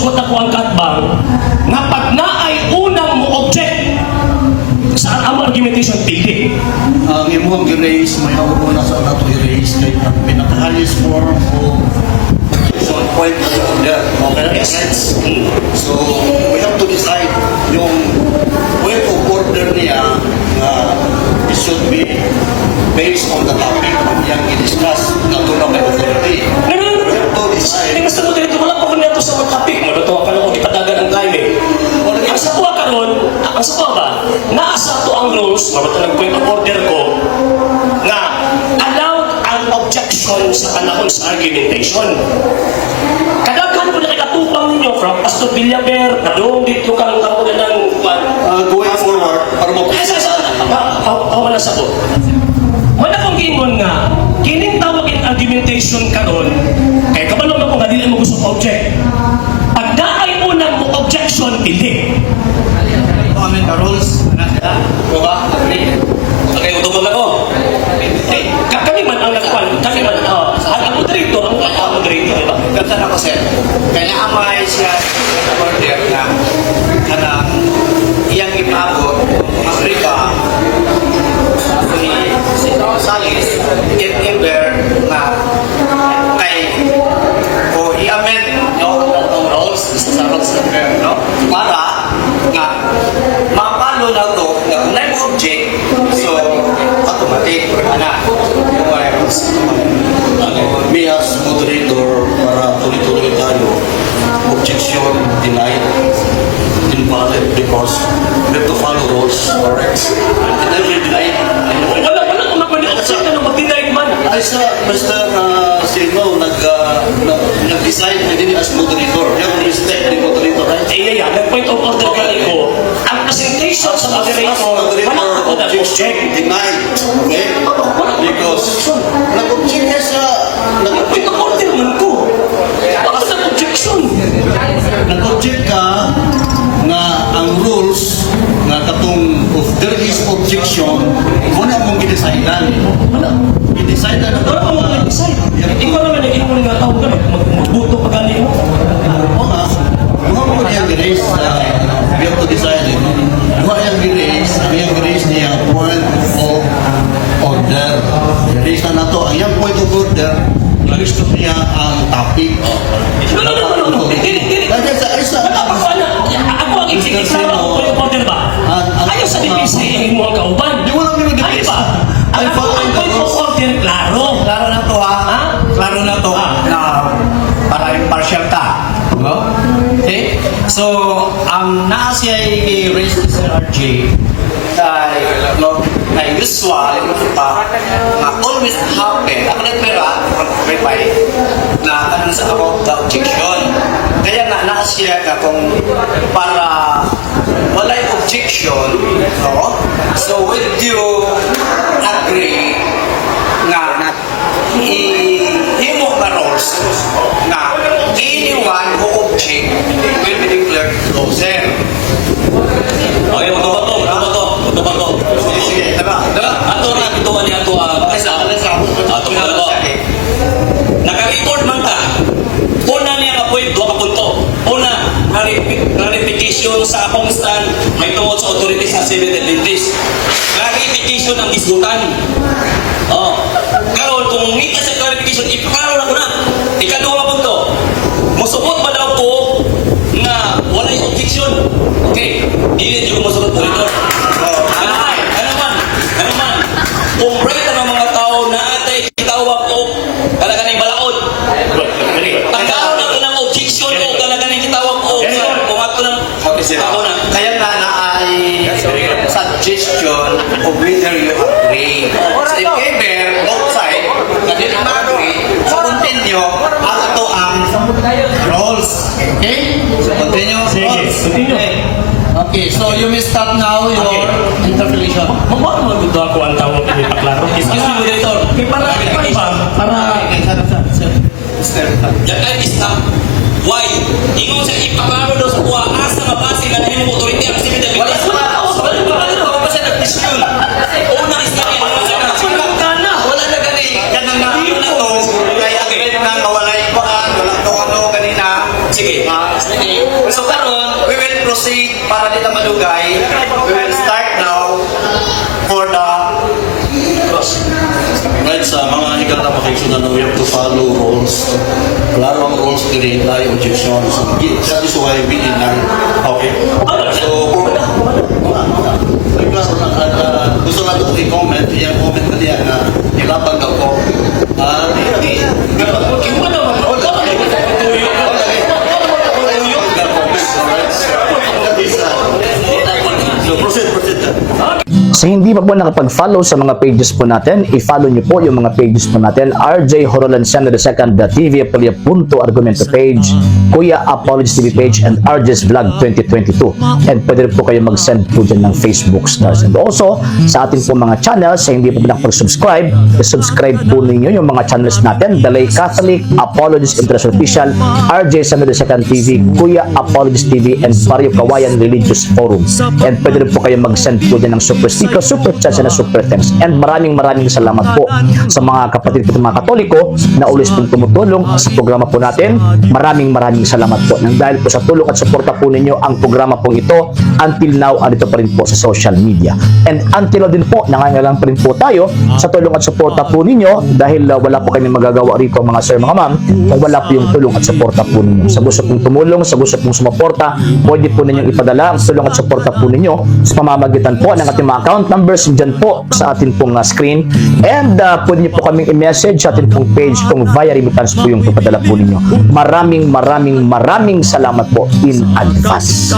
sukot ako ang katbang nga pag naay unang mo object sa ang argumentation pili. Ang imong gi-raise, may una sa nato i-raise kay ang pinaka-highest form o point of order. Okay? Yes. So, we have to decide yung point of order niya na it should be based on the topic yang i-discuss na tulong ng authority. We have to decide. Hindi gusto mo dito, wala pa ko nito sa topic. Malutuwa ka lang kung ipadagan ang timing. Ang sa kuha karon, ang sa kuha ba, naasa to ang rules, mabata ng point of order ko, nga allowed ang objection sa panahon sa argumentation. Kadaghan ko na ikatupang ninyo from Pastor Villaber, kadong dito kang kamulan ng Going forward, para mo wala sa ko. Wala kong gingon nga, kining tawagin argumentation karon, kaya kabalo mo kung dili mo gusto object. Pag naay unang mo objection, pili. comment the rules na sila. Diba? Okay, utubag ako. Kami man ang nagkuhan, kami man, ang moderator, ang moderator, diba? Gantan ako, sir. Kaya amay siya order na kanang iyang ipabot ang riba ni Salis if ever na kay o i-amend ang rules sa rules no? Para nga mapalo na to na kung na-object so automatic na yung rules. Me as moderator para tuloy-tuloy tayo objection denied invalid because we have to follow rules correct and every denied Wala kung nagpapalipsik na mag-deny man. ay sa Mr. Sino nag-decide na din as moderator yung respect ni moderator right? Nag-point of order ka ko. Ang presentation sa moderator, wala ako na objection denied okay? Because nag-object ka sa Point of order man ko. Baka sa objection. nag-object ka na ang rules na katong if there is objection muna mong gidesidean gidesidean na Wala ka mo nag-decide. Ikaw naman naging mo nga tao ka, magbuto pa gani mo. o nga mga mo niyang girace we have to decide mga niyang girace ang niyang girace niya point of order girace na nato ang niyang point of order gusto niya ang topic No. Ako ang ikiklaro ang point of order ba? Ayaw sa dipisi mo ang kauban. Di wala naman Ayaw ba? Ang point of order, klaro. Klaro na to ha? Klaro na to na para impartial ka. No? Okay? So, ang naa siya i-raise ni Sir RJ na usual na always happen ako na pera na ano sa about the objection kaya nga naa siya ka kung para wala yung objection no? So would you agree na ihimo na rules na anyone who object will be declared loser. Okay, ito ba to? Sige, tama. Ato na, ito ni ato ato na to. Naka-record man ta. Una niya ka-point, dua ka punto. Una, clarification sa akong stand may tungkol sa authorities sa Seventh Adventist. Clarification ang isgutan. Karon kung ngita sa clarification, ipakaro na ko na. Ikaduha ka punto. Musubot ba daw ko nga wala yung objection? Okay, hindi ko musubot po ito. Ano man, kung break ng mga tao na atay kitawag o talaga ng balaod. Pagkaroon na ng objection o talaga ng kitawag o kung ako ng ako na. Kaya na ay suggestion of whether you agree. So if ever, both side, na din ang agree, so continue, ang ito ang rules. Okay? So continue. Continue. Okay, so you may start now your interpellation. Mabawag mo dito ako ang tawag ni Paklaro. Excuse me, moderator. Para yan ay stop. Why? Ingon sa ipaklaro daw sa kuha asa mabase na nahimo mo authority ang Seventh Adventist. Wala pa siya nag-question. Una istorya mo sa Wala na gani. Kanang na to. Kaya agad na mawala yung baan. Wala to ano kanina. Sige. So karon, we will proceed para di ta madugay. We will start now for the cross. Right, sa mga higala makikita na we have to follow rules. Klaro ang rules diri, tayo objections. That is why we deny. Okay? So, ay klaro na, gusto lang ko i-comment, yung comment na niya na ilapag ako. So, proceed. Sa hindi pa po nakapag-follow sa mga pages po natin, i-follow nyo po yung mga pages po natin. RJ Horolanciano II, The TV Apolia Punto Argumento page, Kuya Apologies TV page, and RJ's Vlog 2022. And pwede rin po kayo mag-send po dyan ng Facebook stars. And also, sa ating po mga channels, sa hindi pa po nakapag-subscribe, i-subscribe po ninyo yung mga channels natin. Dalay Catholic, Apologies International Official, RJ Samuel II TV, Kuya Apologies TV, and Mario Kawayan Religious Forum. And pwede rin po kayo mag-send po dyan ng super sticker, super chat, and super thanks. And maraming salamat po sa mga kapatid ko mga Katoliko na always pong tumutulong sa programa po natin. Maraming salamat po. Nang dahil po sa tulong at suporta po ninyo, ang programa po ito until now, andito pa rin po sa social media. And until now din po, nangangailangan pa rin po tayo sa tulong at suporta po ninyo dahil wala po kami magagawa rito mga sir, mga ma'am, kung wala po yung tulong at suporta po ninyo. Sa gusto pong tumulong, sa gusto pong sumuporta, pwede po ninyong ipadala ang tulong at suporta po ninyo sa pamamagitan po ng ating mga account numbers dyan po sa atin pong screen. And pwede niyo po kaming i-message sa atin pong page kung via remittance po yung ipadala po ninyo. Maraming salamat po in advance.